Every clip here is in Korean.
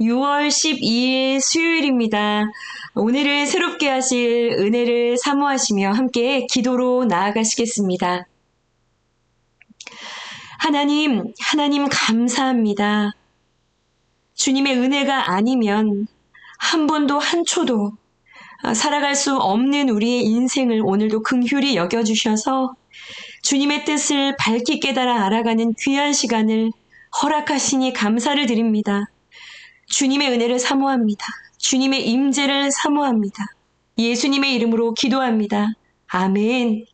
6월 12일 수요일입니다. 오늘을 새롭게 하실 은혜를 사모하시며 함께 기도로 나아가시겠습니다. 하나님 감사합니다. 주님의 은혜가 아니면 한 번도 한 초도 살아갈 수 없는 우리의 인생을 오늘도 긍휼히 여겨주셔서 주님의 뜻을 밝히 깨달아 알아가는 귀한 시간을 허락하시니 감사를 드립니다. 주님의 은혜를 사모합니다. 주님의 임재를 사모합니다. 예수님의 이름으로 기도합니다. 아멘.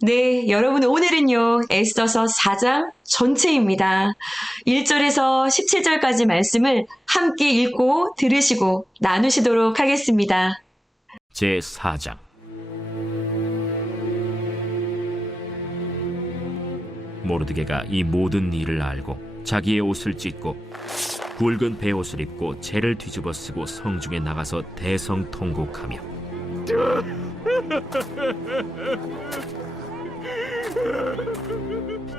네, 여러분 오늘은요, 에스더서 4장 전체입니다. 1절에서 17절까지 말씀을 함께 읽고 들으시고 나누시도록 하겠습니다. 제4장. 모르드게가 이 모든 일을 알고 자기의 옷을 찢고 굵은 베옷을 입고 재를 뒤집어 쓰고 성중에 나가서 대성통곡하며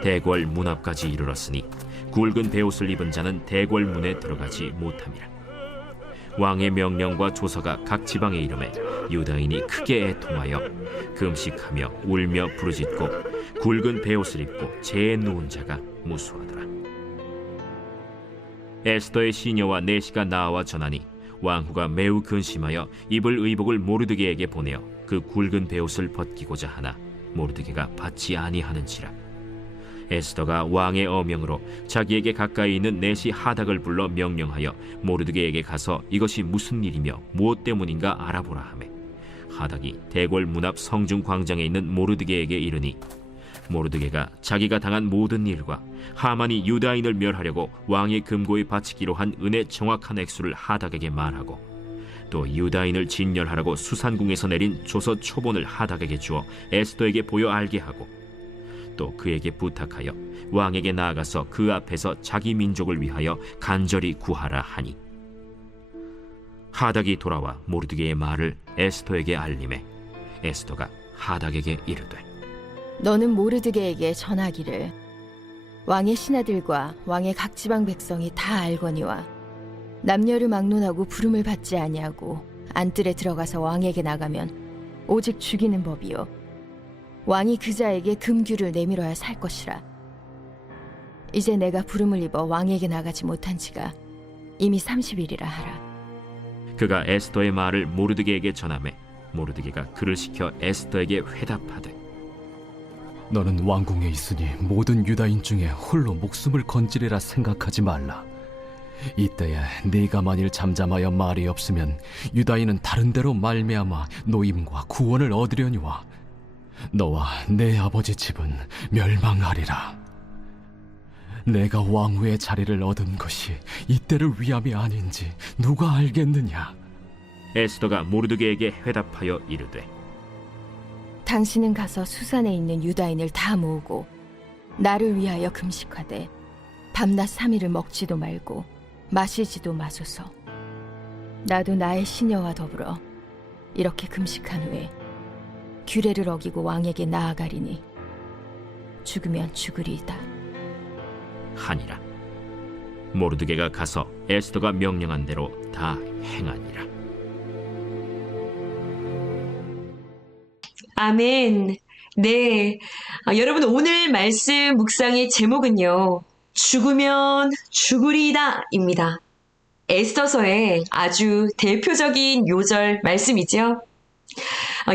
대궐 문 앞까지 이르렀으니 굵은 베옷을 입은 자는 대궐 문에 들어가지 못함이라. 왕의 명령과 조서가 각 지방에 이르매 유다인이 크게 애통하여 금식하며 울며 부르짖고 굵은 베옷을 입고 재에 누운 자가 무수하더라. 에스더의 시녀와 내시가 나와 전하니 왕후가 매우 근심하여 입을 의복을 모르드게에게 보내어 그 굵은 베옷을 벗기고자 하나 모르드게가 받지 아니하는지라. 에스더가 왕의 어명으로 자기에게 가까이 있는 내시 하닥을 불러 명령하여 모르드게에게 가서 이것이 무슨 일이며 무엇 때문인가 알아보라 하매 하닥이 대궐 문 앞 성중 광장에 있는 모르드게에게 이르니 모르드게가 자기가 당한 모든 일과 하만이 유다인을 멸하려고 왕의 금고에 바치기로 한 은의 정확한 액수를 하닥에게 말하고 또 유다인을 진멸하라고 수산궁에서 내린 조서 초본을 하닥에게 주어 에스더에게 보여 알게 하고 또 그에게 부탁하여 왕에게 나아가서 그 앞에서 자기 민족을 위하여 간절히 구하라 하니 하닥이 돌아와 모르드게의 말을 에스더에게 알림해 에스더가 하닥에게 이르되 너는 모르드게에게 전하기를 왕의 신하들과 왕의 각 지방 백성이 다 알거니와 남녀를 막론하고 부름을 받지 아니하고 안뜰에 들어가서 왕에게 나가면 오직 죽이는 법이요 왕이 그 자에게 금규를 내밀어야 살 것이라. 이제 내가 부름을 입어 왕에게 나가지 못한 지가 이미 30일이라 하라. 그가 에스더의 말을 모르드게에게 전하매 모르드게가 그를 시켜 에스더에게 회답하되 너는 왕궁에 있으니 모든 유다인 중에 홀로 목숨을 건지리라 생각하지 말라. 이때에 네가 만일 잠잠하여 말이 없으면 유다인은 다른 데로 말미암아 노임과 구원을 얻으려니와 너와 내 아버지 집은 멸망하리라. 내가 왕후의 자리를 얻은 것이 이때를 위함이 아닌지 누가 알겠느냐. 에스더가 모르드게에게 회답하여 이르되 당신은 가서 수산에 있는 유다인을 다 모으고 나를 위하여 금식하되 밤낮 3일을 먹지도 말고 마시지도 마소서. 나도 나의 시녀와 더불어 이렇게 금식한 후에 규례를 어기고 왕에게 나아가리니 죽으면 죽으리이다 하니라. 모르드게가 가서 에스더가 명령한 대로 다 행하니라. 아멘. 네. 여러분 오늘 말씀 묵상의 제목은요. 죽으면 죽으리이다 입니다. 에스더서의 아주 대표적인 요절 말씀이죠.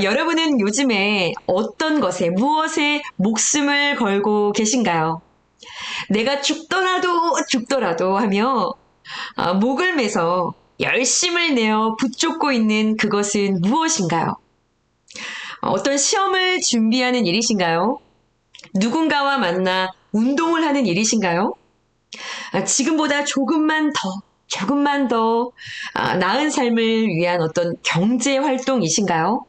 여러분은 요즘에 어떤 것에 무엇에 목숨을 걸고 계신가요? 내가 죽더라도 하며 목을 매서 열심을 내어 붙잡고 있는 그것은 무엇인가요? 어떤 시험을 준비하는 일이신가요? 누군가와 만나 운동을 하는 일이신가요? 지금보다 조금만 더 나은 삶을 위한 어떤 경제 활동이신가요?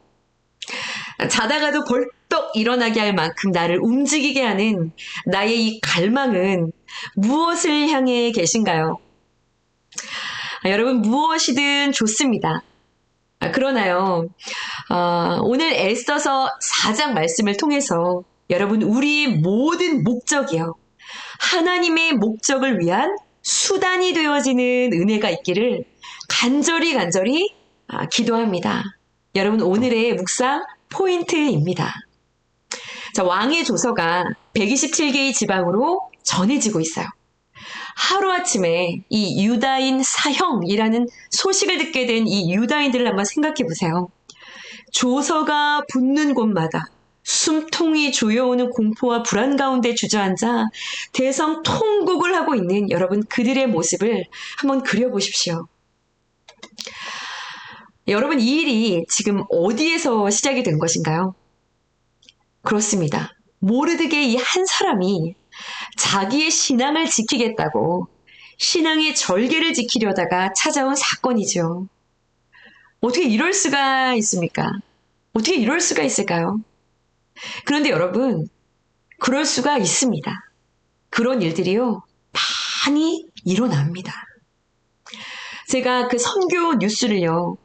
자다가도 벌떡 일어나게 할 만큼 나를 움직이게 하는 나의 이 갈망은 무엇을 향해 계신가요? 여러분 무엇이든 좋습니다. 그러나요, 오늘 에스더서 4장 말씀을 통해서 여러분 우리의 모든 목적이요. 하나님의 목적을 위한 수단이 되어지는 은혜가 있기를 간절히 기도합니다. 여러분, 오늘의 묵상 포인트입니다. 자, 왕의 조서가 127개의 지방으로 전해지고 있어요. 하루아침에 이 유다인 사형이라는 소식을 듣게 된 이 유다인들을 한번 생각해 보세요. 조서가 붙는 곳마다 숨통이 조여오는 공포와 불안 가운데 주저앉아 대성통곡을 하고 있는 여러분, 그들의 모습을 한번 그려보십시오. 여러분, 이 일이 지금 어디에서 시작이 된 것인가요? 그렇습니다. 모르드게 이 한 사람이 자기의 신앙을 지키겠다고 신앙의 절개를 지키려다가 찾아온 사건이죠. 어떻게 이럴 수가 있습니까? 어떻게 이럴 수가 있을까요? 그런데 여러분, 그럴 수가 있습니다. 그런 일들이요, 많이 일어납니다. 제가 그 선교 뉴스를요,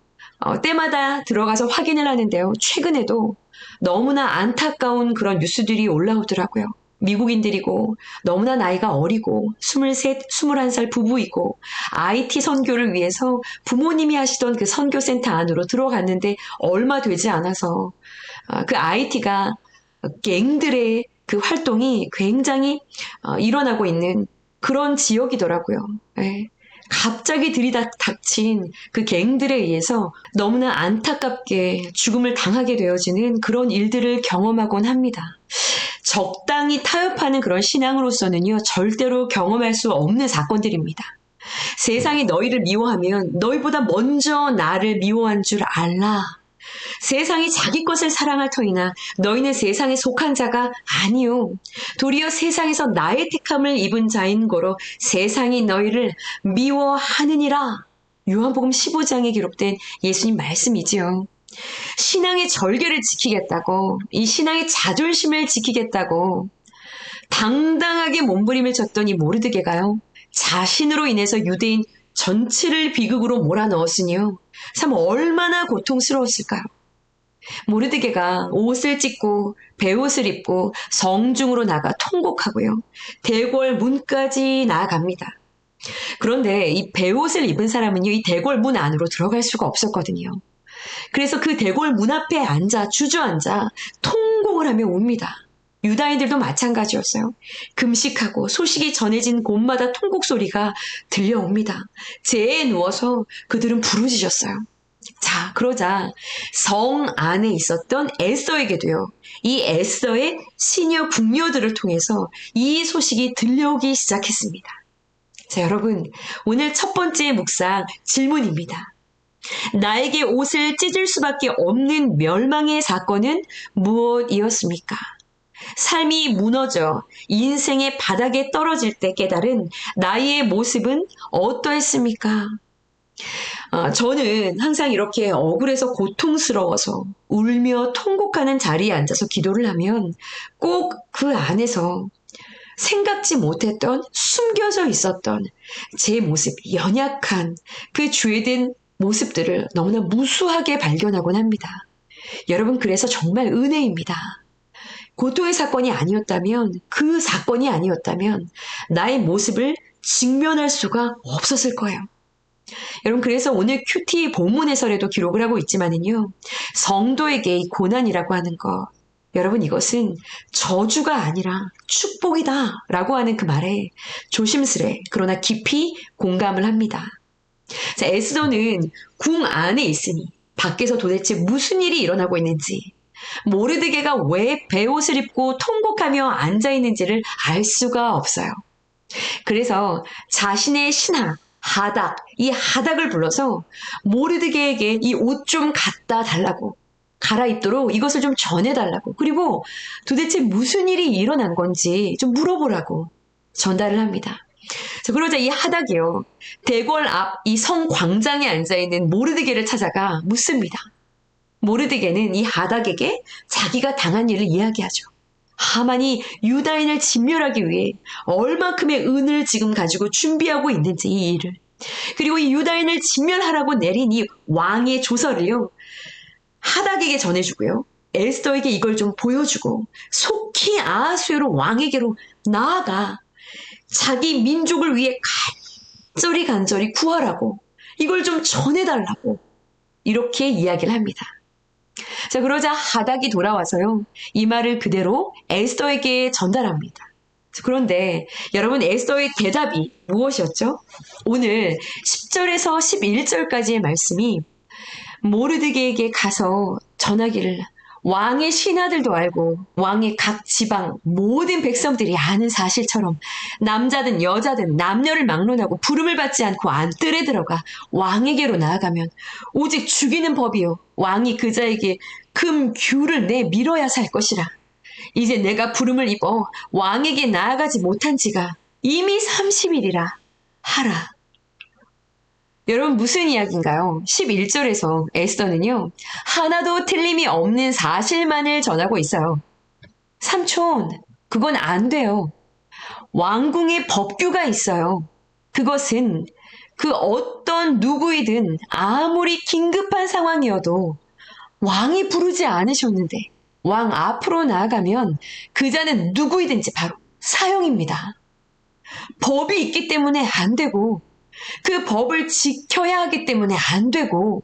때마다 들어가서 확인을 하는데요. 최근에도 너무나 안타까운 그런 뉴스들이 올라오더라고요. 미국인들이고 너무나 나이가 어리고 23, 21살 부부이고 IT 선교를 위해서 부모님이 하시던 그 선교센터 안으로 들어갔는데 얼마 되지 않아서 그 IT가 갱들의 그 활동이 굉장히 일어나고 있는 그런 지역이더라고요. 네. 갑자기 들이닥친 그 갱들에 의해서 너무나 안타깝게 죽음을 당하게 되어지는 그런 일들을 경험하곤 합니다. 적당히 타협하는 그런 신앙으로서는요, 절대로 경험할 수 없는 사건들입니다. 세상이 너희를 미워하면 너희보다 먼저 나를 미워한 줄 알라. 세상이 자기 것을 사랑할 터이나 너희는 세상에 속한 자가 아니요. 도리어 세상에서 나의 택함을 입은 자인 거로 세상이 너희를 미워하느니라. 요한복음 15장에 기록된 예수님 말씀이지요. 신앙의 절개를 지키겠다고, 이 신앙의 자존심을 지키겠다고 당당하게 몸부림을 쳤던 이 모르드게가요, 자신으로 인해서 유대인 전체를 비극으로 몰아넣었으니요, 참 얼마나 고통스러웠을까요? 모르드게가 옷을 찢고 베옷을 입고 성중으로 나가 통곡하고요, 대궐 문까지 나아갑니다. 그런데 이 베옷을 입은 사람은요, 이 대궐 문 안으로 들어갈 수가 없었거든요. 그래서 그 대궐 문 앞에 주저앉아 통곡을 하며 웁니다. 유다인들도 마찬가지였어요. 금식하고 소식이 전해진 곳마다 통곡 소리가 들려옵니다. 재에 누워서 그들은 부르짖었어요. 자, 그러자 성 안에 있었던 에스더에게도요, 이 에스더의 시녀 궁녀들을 통해서 이 소식이 들려오기 시작했습니다. 자, 여러분, 오늘 첫 번째 묵상 질문입니다. 나에게 옷을 찢을 수밖에 없는 멸망의 사건은 무엇이었습니까? 삶이 무너져 인생의 바닥에 떨어질 때 깨달은 나의 모습은 어떠했습니까? 저는 항상 이렇게 억울해서 고통스러워서 울며 통곡하는 자리에 앉아서 기도를 하면 꼭 그 안에서 생각지 못했던, 숨겨져 있었던 제 모습, 연약한 그 죄된 모습들을 너무나 무수하게 발견하곤 합니다. 여러분, 그래서 정말 은혜입니다. 고통의 사건이 아니었다면, 그 사건이 아니었다면 나의 모습을 직면할 수가 없었을 거예요. 여러분, 그래서 오늘 큐티 본문 해설에도 기록을 하고 있지만은요, 성도에게 이 고난이라고 하는 것, 여러분, 이것은 저주가 아니라 축복이다 라고 하는 그 말에 조심스레 그러나 깊이 공감을 합니다. 자, 에스더는 궁 안에 있으니 밖에서 도대체 무슨 일이 일어나고 있는지, 모르드게가 왜 베옷을 입고 통곡하며 앉아있는지를 알 수가 없어요. 그래서 자신의 신하 하닥, 이 하닥을 불러서 모르드게에게 이 옷 좀 갖다 달라고, 갈아입도록 이것을 좀 전해달라고, 그리고 도대체 무슨 일이 일어난 건지 좀 물어보라고 전달을 합니다. 자, 그러자 이 하닥이요, 대궐 앞 이 성 광장에 앉아있는 모르드게를 찾아가 묻습니다. 모르드게는 이 하닥에게 자기가 당한 일을 이야기하죠. 하만이 유다인을 진멸하기 위해 얼마큼의 은을 지금 가지고 준비하고 있는지, 이 일을, 그리고 이 유다인을 진멸하라고 내린 이 왕의 조서를요, 하닥에게 전해주고요, 에스더에게 이걸 좀 보여주고 속히 아하수에로 왕에게로 나아가 자기 민족을 위해 간절히 간절히 구하라고, 이걸 좀 전해달라고 이렇게 이야기를 합니다. 자, 그러자 하닥이 돌아와서요, 이 말을 그대로 에스더에게 전달합니다. 그런데 여러분, 에스더의 대답이 무엇이었죠? 오늘 10절에서 11절까지의 말씀이 모르드게에게 가서 전하기를, 왕의 신하들도 알고 왕의 각 지방 모든 백성들이 아는 사실처럼 남자든 여자든 남녀를 막론하고 부름을 받지 않고 안뜰에 들어가 왕에게로 나아가면 오직 죽이는 법이요, 왕이 그자에게 금 규를 내밀어야 살 것이라. 이제 내가 부름을 입어 왕에게 나아가지 못한 지가 이미 30일이라 하라. 여러분, 무슨 이야기인가요? 11절에서 에스더는요, 하나도 틀림이 없는 사실만을 전하고 있어요. 삼촌, 그건 안 돼요. 왕궁에 법규가 있어요. 그것은 그 어떤 누구이든 아무리 긴급한 상황이어도 왕이 부르지 않으셨는데 왕 앞으로 나아가면 그자는 누구이든지 바로 사형입니다. 법이 있기 때문에 안 되고, 그 법을 지켜야 하기 때문에 안 되고,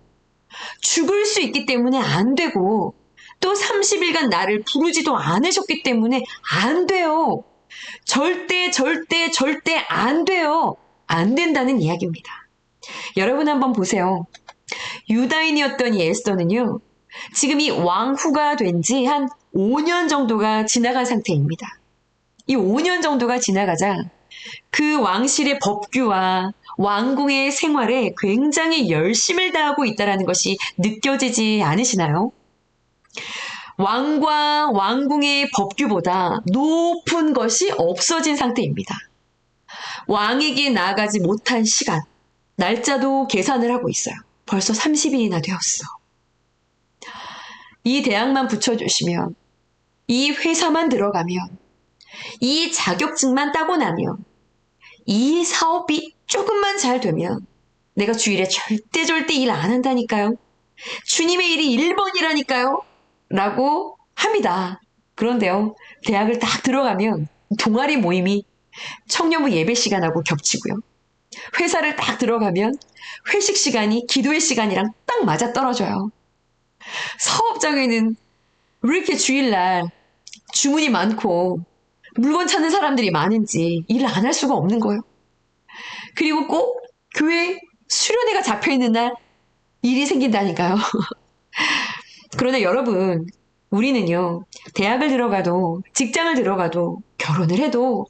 죽을 수 있기 때문에 안 되고, 또 30일간 나를 부르지도 않으셨기 때문에 안 돼요. 절대 절대 절대 안 돼요. 안 된다는 이야기입니다. 여러분 한번 보세요. 유다인이었던 이 에스더는요, 지금 이 왕후가 된 지 한 5년 정도가 지나간 상태입니다. 이 5년 정도가 지나가자 그 왕실의 법규와 왕궁의 생활에 굉장히 열심을 다하고 있다는 것이 느껴지지 않으시나요? 왕과 왕궁의 법규보다 높은 것이 없어진 상태입니다. 왕에게 나아가지 못한 시간, 날짜도 계산을 하고 있어요. 벌써 30일이나 되었어. 이 대학만 붙여주시면, 이 회사만 들어가면, 이 자격증만 따고 나면, 이 사업이 조금만 잘 되면 내가 주일에 절대 일 안 한다니까요. 주님의 일이 1번이라니까요. 라고 합니다. 그런데요, 대학을 딱 들어가면 동아리 모임이 청년부 예배 시간하고 겹치고요. 회사를 딱 들어가면 회식 시간이 기도의 시간이랑 딱 맞아 떨어져요. 사업장에는 왜 이렇게 주일날 주문이 많고 물건 찾는 사람들이 많은지 일을 안 할 수가 없는 거예요. 그리고 꼭 교회 수련회가 잡혀있는 날 일이 생긴다니까요. 그런데 여러분, 우리는요, 대학을 들어가도 직장을 들어가도 결혼을 해도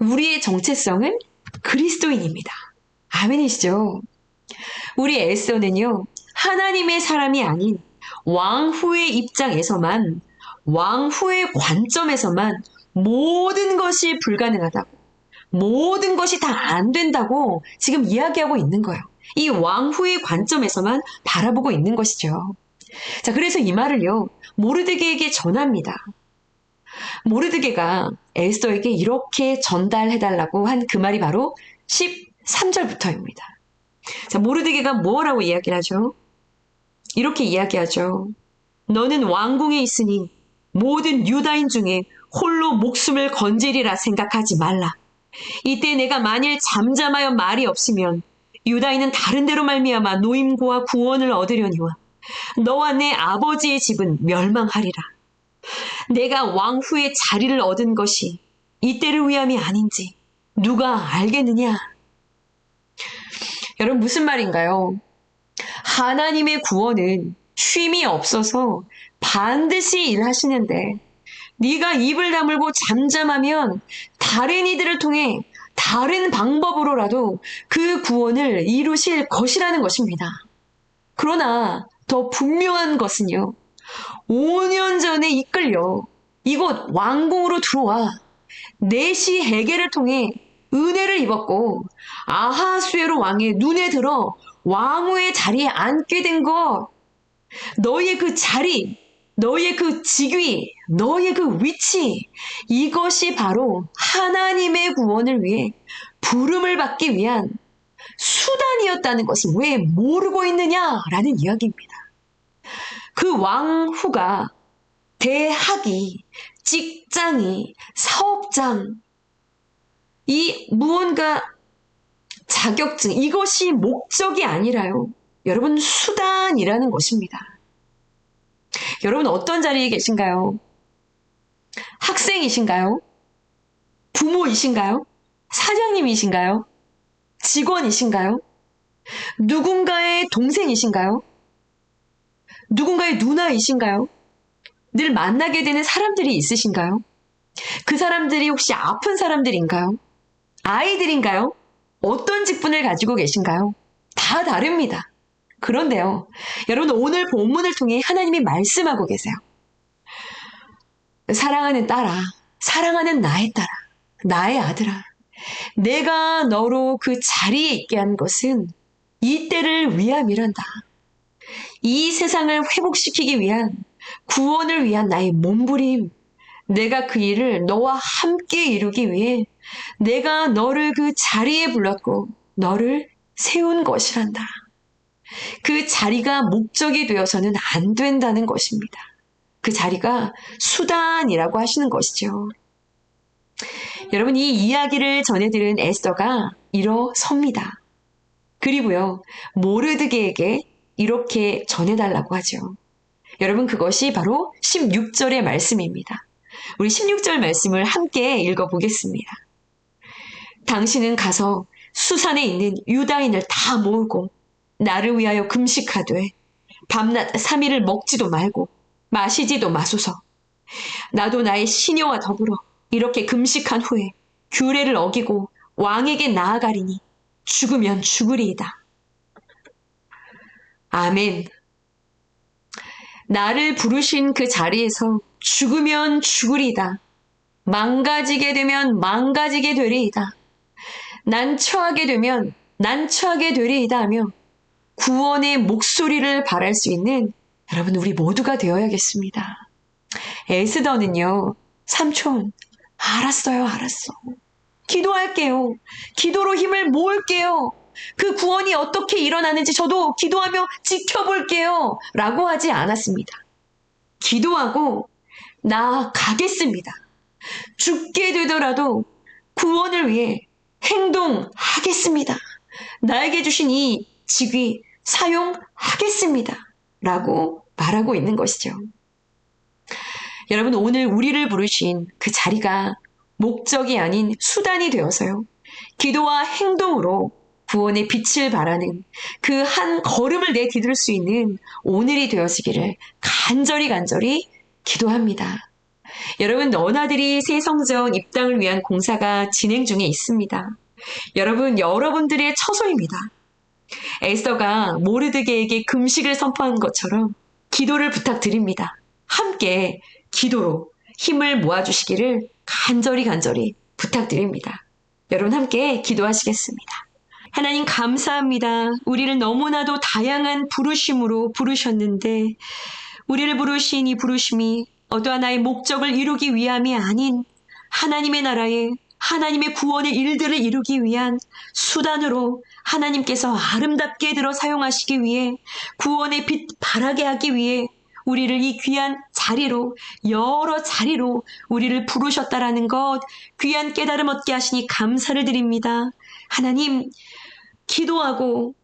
우리의 정체성은 그리스도인입니다. 아멘이시죠? 우리 에스더는요, 하나님의 사람이 아닌 왕후의 입장에서만, 왕후의 관점에서만 모든 것이 불가능하다고, 모든 것이 다 안 된다고 지금 이야기하고 있는 거예요. 이 왕후의 관점에서만 바라보고 있는 것이죠. 자, 그래서 이 말을요, 모르드게에게 전합니다. 모르드게가 에스더에게 이렇게 전달해달라고 한 그 말이 바로 13절부터입니다. 자, 모르드게가 뭐라고 이야기를 하죠? 이렇게 이야기하죠. 너는 왕궁에 있으니 모든 유다인 중에 홀로 목숨을 건지리라 생각하지 말라. 이때 내가 만일 잠잠하여 말이 없으면 유다인은 다른 데로 말미암아 노임과 구원을 얻으려니와 너와 내 아버지의 집은 멸망하리라. 내가 왕후의 자리를 얻은 것이 이때를 위함이 아닌지 누가 알겠느냐? 여러분, 무슨 말인가요? 하나님의 구원은 쉼이 없어서 반드시 일하시는데 네가 입을 다물고 잠잠하면 다른 이들을 통해 다른 방법으로라도 그 구원을 이루실 것이라는 것입니다. 그러나 더 분명한 것은요, 5년 전에 이끌려 이곳 왕궁으로 들어와 내시 해계를 통해 은혜를 입었고 아하수에로 왕의 눈에 들어 왕후의 자리에 앉게 된 것, 너희의 그 자리, 너희의 그 직위, 너희의 그 위치, 이것이 바로 하나님의 구원을 위해 부름을 받기 위한 수단이었다는 것을 왜 모르고 있느냐라는 이야기입니다. 그 왕후가 대학이, 직장이, 사업장, 이 무언가 자격증, 이것이 목적이 아니라요. 여러분, 수단이라는 것입니다. 여러분, 어떤 자리에 계신가요? 학생이신가요? 부모이신가요? 사장님이신가요? 직원이신가요? 누군가의 동생이신가요? 누군가의 누나이신가요? 늘 만나게 되는 사람들이 있으신가요? 그 사람들이 혹시 아픈 사람들인가요? 아이들인가요? 어떤 직분을 가지고 계신가요? 다 다릅니다. 그런데요, 여러분, 오늘 본문을 통해 하나님이 말씀하고 계세요. 사랑하는 딸아, 사랑하는 나의 딸아, 나의 아들아, 내가 너로 그 자리에 있게 한 것은 이 때를 위함이란다. 이 세상을 회복시키기 위한, 구원을 위한 나의 몸부림, 내가 그 일을 너와 함께 이루기 위해 내가 너를 그 자리에 불렀고 너를 세운 것이란다. 그 자리가 목적이 되어서는 안 된다는 것입니다. 그 자리가 수단이라고 하시는 것이죠. 여러분, 이 이야기를 전해들은 에스더가 일어섭니다. 그리고요, 모르드게에게 이렇게 전해달라고 하죠. 여러분, 그것이 바로 16절의 말씀입니다. 우리 16절 말씀을 함께 읽어보겠습니다. 당신은 가서 수산에 있는 유다인을 다 모으고 나를 위하여 금식하되 밤낮 3일을 먹지도 말고 마시지도 마소서. 나도 나의 시녀와 더불어 이렇게 금식한 후에 규례를 어기고 왕에게 나아가리니 죽으면 죽으리이다. 아멘. 나를 부르신 그 자리에서 죽으면 죽으리이다. 망가지게 되면 망가지게 되리이다. 난처하게 되면 난처하게 되리이다 하며 구원의 목소리를 바랄 수 있는 여러분, 우리 모두가 되어야겠습니다. 에스더는요, 삼촌, 알았어요, 알았어. 기도할게요. 기도로 힘을 모을게요. 그 구원이 어떻게 일어나는지 저도 기도하며 지켜볼게요. 라고 하지 않았습니다. 기도하고 나아가겠습니다. 죽게 되더라도 구원을 위해 행동하겠습니다. 나에게 주신 이 직위 사용하겠습니다. 라고 말하고 있는 것이죠. 여러분, 오늘 우리를 부르신 그 자리가 목적이 아닌 수단이 되어서요, 기도와 행동으로 구원의 빛을 발하는 그 한 걸음을 내디딜 수 있는 오늘이 되어지기를 간절히 기도합니다. 여러분, 너나들이 새 성전 입당을 위한 공사가 진행 중에 있습니다. 여러분, 여러분들의 처소입니다. 에스더가 모르드게에게 금식을 선포한 것처럼 기도를 부탁드립니다. 함께 기도로 힘을 모아주시기를 간절히 부탁드립니다. 여러분, 함께 기도하시겠습니다. 하나님, 감사합니다. 우리를 너무나도 다양한 부르심으로 부르셨는데 우리를 부르신 이 부르심이 어떠한 나의 목적을 이루기 위함이 아닌 하나님의 나라에 하나님의 구원의 일들을 이루기 위한 수단으로 하나님께서 아름답게 들어 사용하시기 위해 구원의 빛 발하게 하기 위해 우리를 이 귀한 자리로, 여러 자리로 우리를 부르셨다라는 것, 귀한 깨달음 얻게 하시니 감사를 드립니다. 하나님, 기도하고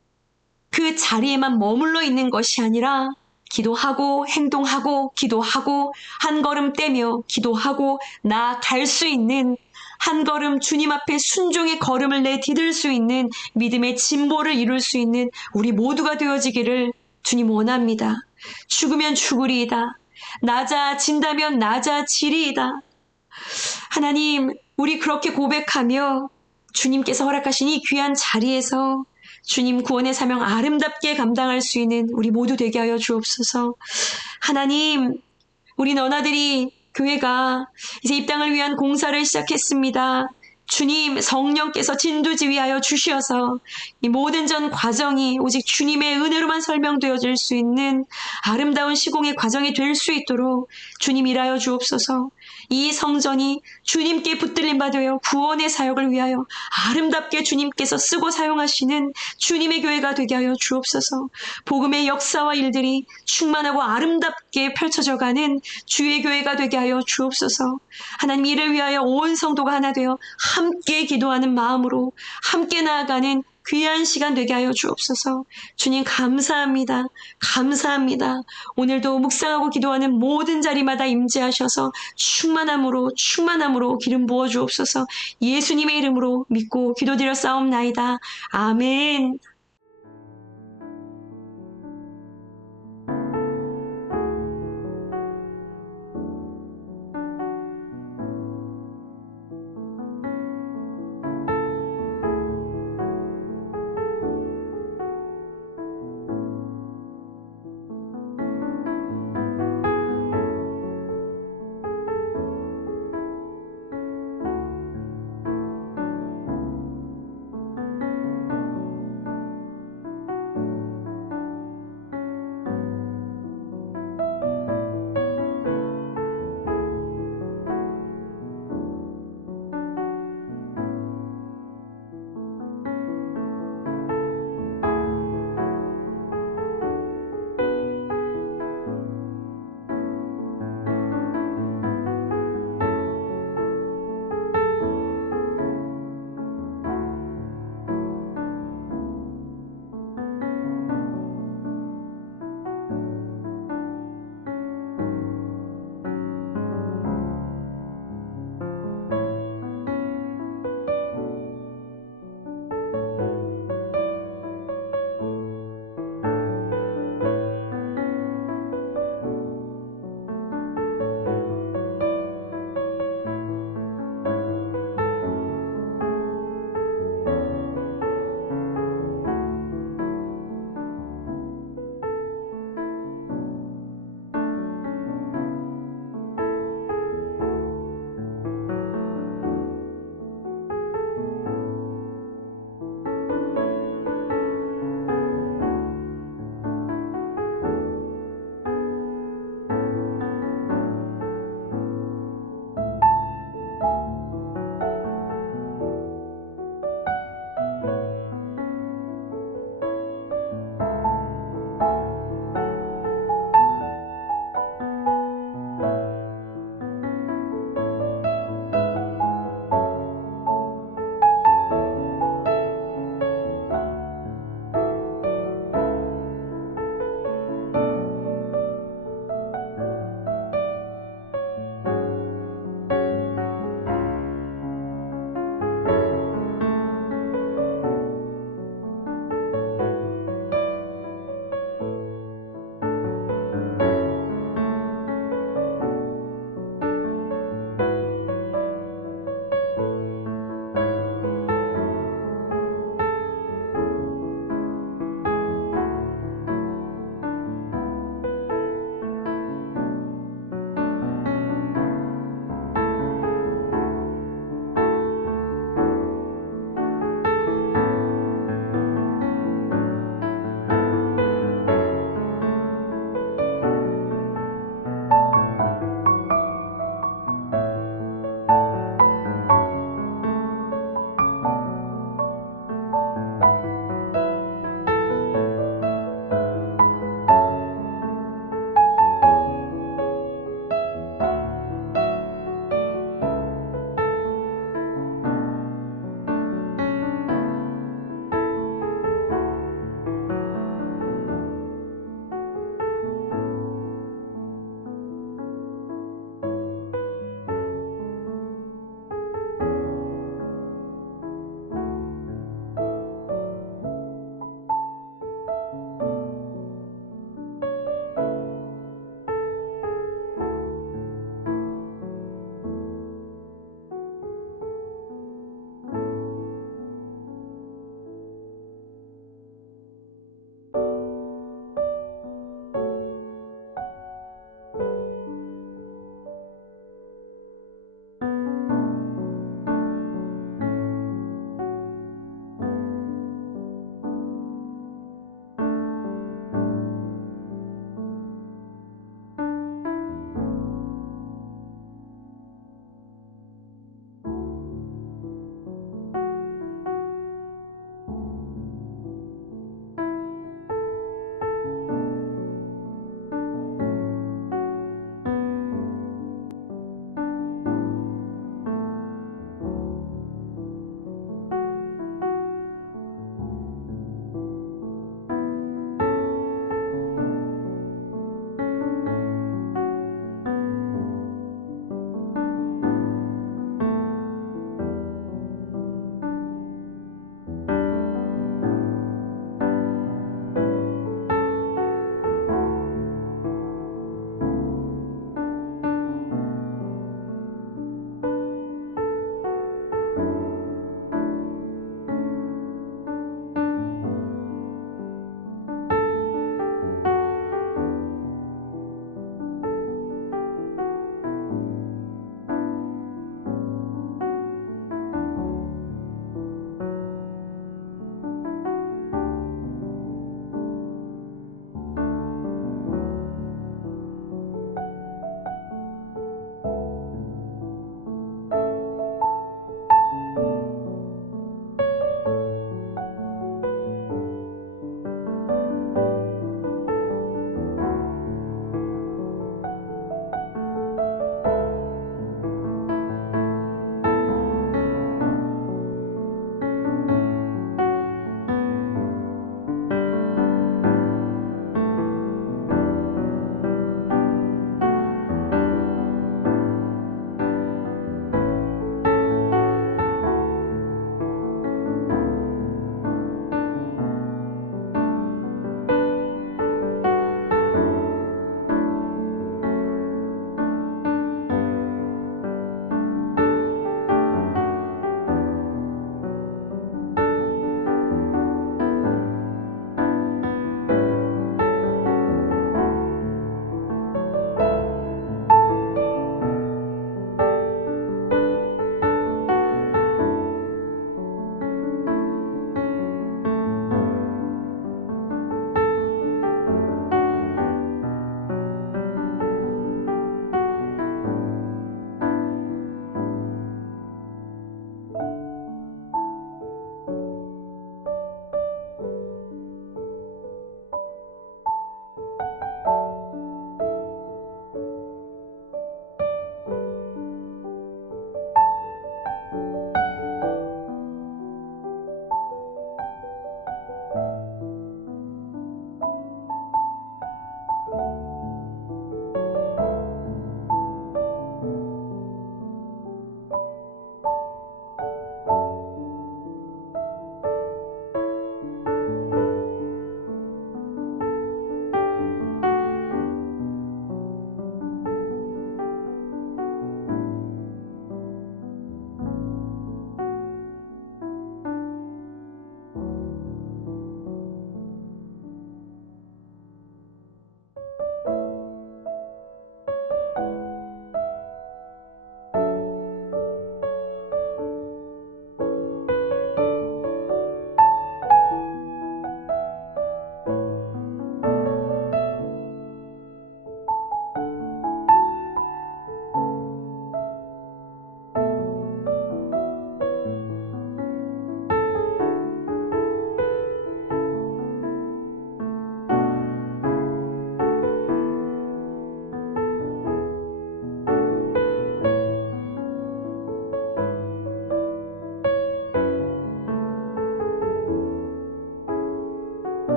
그 자리에만 머물러 있는 것이 아니라 기도하고 행동하고 기도하고 한 걸음 떼며 기도하고 나아갈 수 있는, 한 걸음 주님 앞에 순종의 걸음을 내디딜 수 있는 믿음의 진보를 이룰 수 있는 우리 모두가 되어지기를 주님 원합니다. 죽으면 죽으리이다. 낮아진다면 낮아지리이다. 하나님, 우리 그렇게 고백하며 주님께서 허락하신 이 귀한 자리에서 주님 구원의 사명 아름답게 감당할 수 있는 우리 모두 되게 하여 주옵소서. 하나님, 우리 너나들이 교회가 이제 입당을 위한 공사를 시작했습니다. 주님, 성령께서 진두지휘하여 주시어서 이 모든 전 과정이 오직 주님의 은혜로만 설명되어질 수 있는 아름다운 시공의 과정이 될 수 있도록 주님 일하여 주옵소서. 이 성전이 주님께 붙들림 바 되어 구원의 사역을 위하여 아름답게 주님께서 쓰고 사용하시는 주님의 교회가 되게 하여 주옵소서. 복음의 역사와 일들이 충만하고 아름답게 펼쳐져가는 주의 교회가 되게 하여 주옵소서. 하나님, 이를 위하여 온 성도가 하나 되어 함께 기도하는 마음으로 함께 나아가는 귀한 시간 되게 하여 주옵소서. 주님 감사합니다. 감사합니다. 오늘도 묵상하고 기도하는 모든 자리마다 임재하셔서 충만함으로 기름 부어 주옵소서. 예수님의 이름으로 믿고 기도드려 싸움나이다. 아멘.